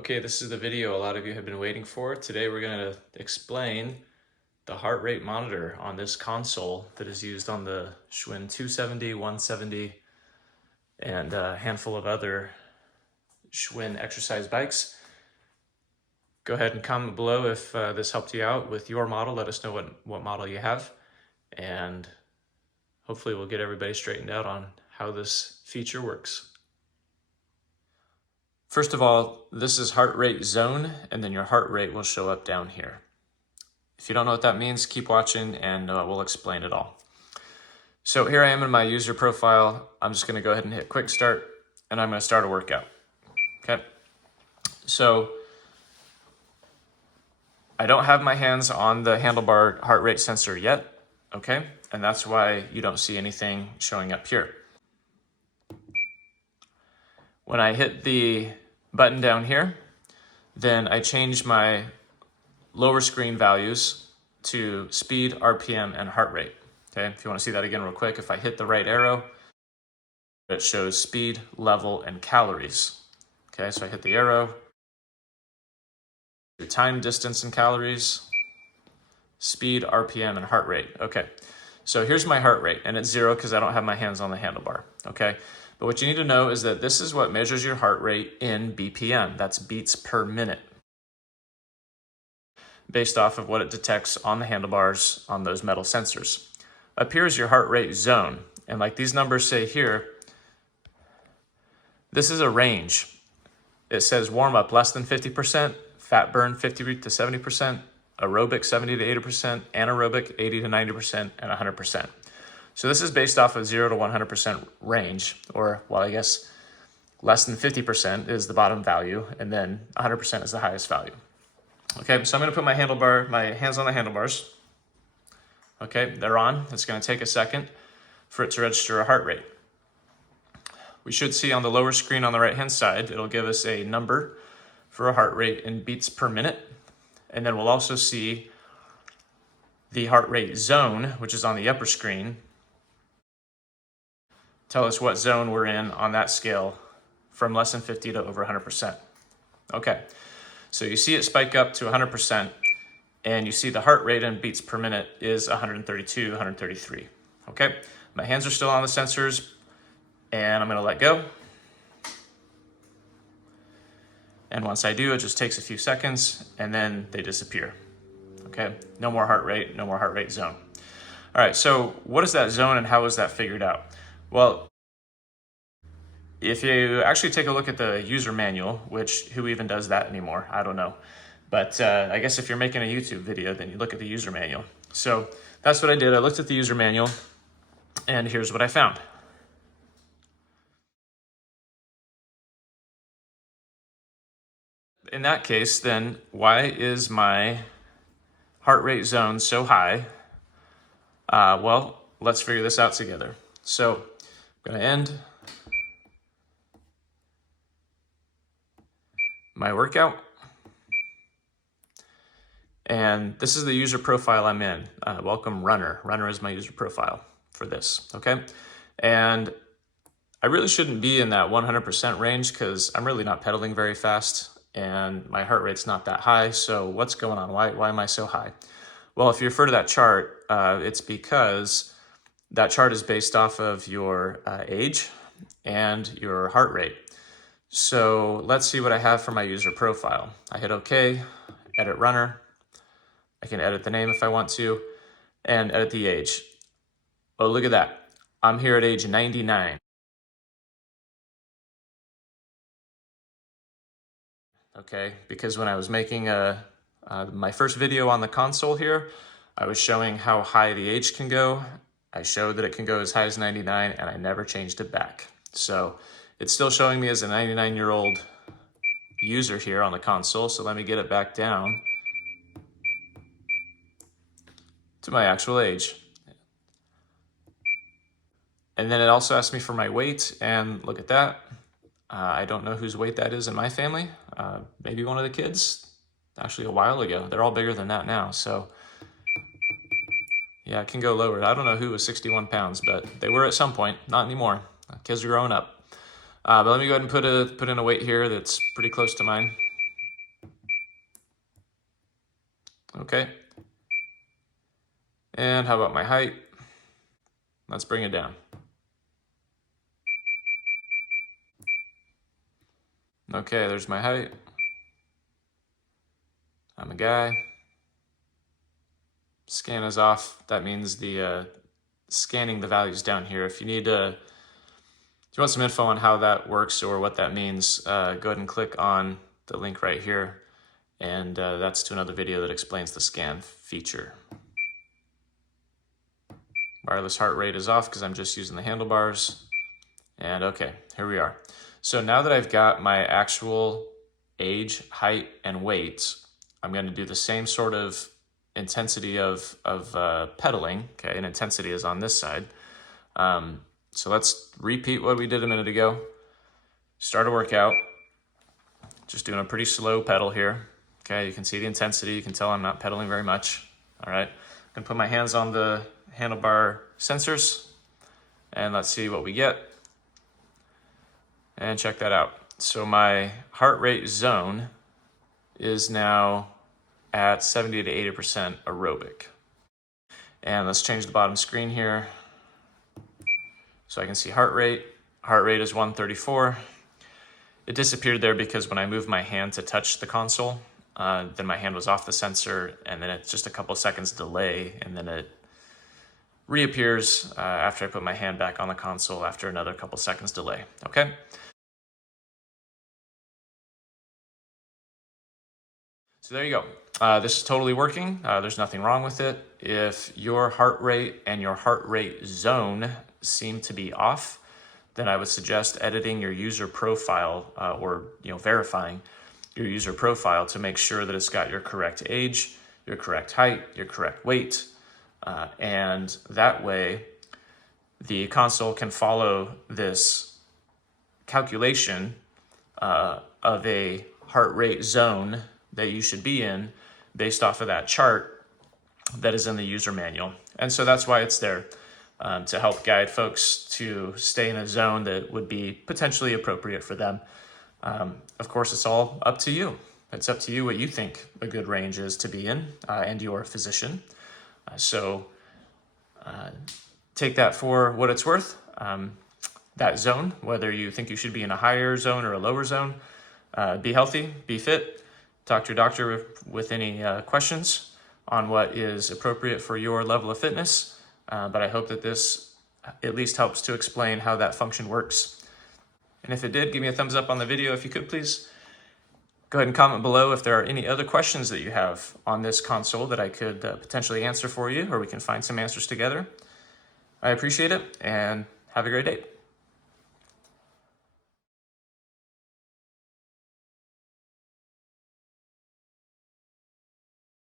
Okay, this is the video a lot of you have been waiting for. Today we're going to explain the heart rate monitor on this console that is used on the Schwinn 270, 170, and a handful of other Schwinn exercise bikes. Go ahead and comment below if this helped you out with your model. Let us know what model you have, and hopefully we'll get everybody straightened out on how this feature works. First of all, this is heart rate zone, and then your heart rate will show up down here. If you don't know what that means, keep watching and we'll explain it all. So here I am in my user profile. I'm just gonna go ahead and hit quick start, and I'm gonna start a workout, okay? So I don't have my hands on the handlebar heart rate sensor yet, okay? And that's why you don't see anything showing up here. When I hit the button down here, then I change my lower screen values to speed, RPM, and heart rate. Okay, if you want to see that again real quick, if I hit the right arrow, it shows speed, level, and calories. Okay, so I hit the arrow, time, distance, and calories, speed, RPM, and heart rate. Okay, so here's my heart rate, and it's 0 because I don't have my hands on the handlebar. Okay. But what you need to know is that this is what measures your heart rate in BPM. That's beats per minute, based off of what it detects on the handlebars on those metal sensors. Up here is your heart rate zone. And like these numbers say here, this is a range. It says warm up less than 50%, fat burn 50 to 70%, aerobic 70 to 80%, anaerobic 80 to 90%, and 100%. So this is based off of 0 to 100% range, or, well, I guess less than 50% is the bottom value, and then 100% is the highest value. Okay, so I'm gonna put my hands on the handlebars. Okay, they're on. It's gonna take a second for it to register a heart rate. We should see on the lower screen on the right-hand side, it'll give us a number for a heart rate in beats per minute. And then we'll also see the heart rate zone, which is on the upper screen, tell us what zone we're in on that scale from less than 50 to over 100%. Okay, so you see it spike up to 100%, and you see the heart rate in beats per minute is 132, 133. Okay, my hands are still on the sensors, and I'm gonna let go. And once I do, it just takes a few seconds, and then they disappear. Okay, no more heart rate, no more heart rate zone. All right, so what is that zone and how is that figured out? Well, if you actually take a look at the user manual, which who even does that anymore? I don't know. But I guess if you're making a YouTube video, then you look at the user manual. So that's what I did. I looked at the user manual, and here's what I found. In that case, then, why is my heart rate zone so high? Well, let's figure this out together. So I'm going to end my workout. And this is the user profile I'm in. Welcome runner. Runner is my user profile for this, okay? And I really shouldn't be in that 100% range because I'm really not pedaling very fast and my heart rate's not that high. So what's going on? Why am I so high? Well, if you refer to that chart, it's because that chart is based off of your age and your heart rate. So let's see what I have for my user profile. I hit OK, edit runner. I can edit the name if I want to, and edit the age. Oh, look at that. I'm here at age 99. Okay, because when I was making my first video on the console here, I was showing how high the age can go. I showed that it can go as high as 99, and I never changed it back. So it's still showing me as a 99-year-old user here on the console. So let me get it back down to my actual age. And then it also asked me for my weight, and look at that. I don't know whose weight that is in my family. Maybe one of the kids, actually a while ago. They're all bigger than that now, so yeah, it can go lower. I don't know who was 61 pounds, but they were at some point, not anymore. Kids are growing up. But let me go ahead and put in a weight here that's pretty close to mine. Okay. And how about my height? Let's bring it down. Okay, there's my height. I'm a guy. Scan is off. That means the scanning the values down here. If you need if you want some info on how that works or what that means, go ahead and click on the link right here. And that's to another video that explains the scan feature. Wireless heart rate is off because I'm just using the handlebars. And okay, here we are. So now that I've got my actual age, height, and weight, I'm going to do the same sort of intensity of pedaling. Okay, and intensity is on this side. So let's repeat what we did a minute ago. Start a workout. Just doing a pretty slow pedal here. Okay, you can see the intensity. You can tell I'm not pedaling very much. All right, I'm gonna put my hands on the handlebar sensors and let's see what we get. And check that out. So my heart rate zone is now at 70 to 80% aerobic. And let's change the bottom screen here so I can see heart rate. Heart rate is 134. It disappeared there because when I moved my hand to touch the console, then my hand was off the sensor, and then it's just a couple seconds delay, and then it reappears after I put my hand back on the console after another couple seconds delay, okay? So there you go. This is totally working. There's nothing wrong with it. If your heart rate and your heart rate zone seem to be off, then I would suggest editing your user profile or verifying your user profile to make sure that it's got your correct age, your correct height, your correct weight, and that way the console can follow this calculation of a heart rate zone that you should be in based off of that chart that is in the user manual. And so that's why it's there, to help guide folks to stay in a zone that would be potentially appropriate for them. Of course, it's all up to you. It's up to you what you think a good range is to be in, and your physician. So take that for what it's worth. That zone, whether you think you should be in a higher zone or a lower zone, be healthy, be fit. Talk to your doctor with any questions on what is appropriate for your level of fitness. But I hope that this at least helps to explain how that function works. And if it did, give me a thumbs up on the video if you could, please. Go ahead and comment below if there are any other questions that you have on this console that I could potentially answer for you, or we can find some answers together. I appreciate it, and have a great day.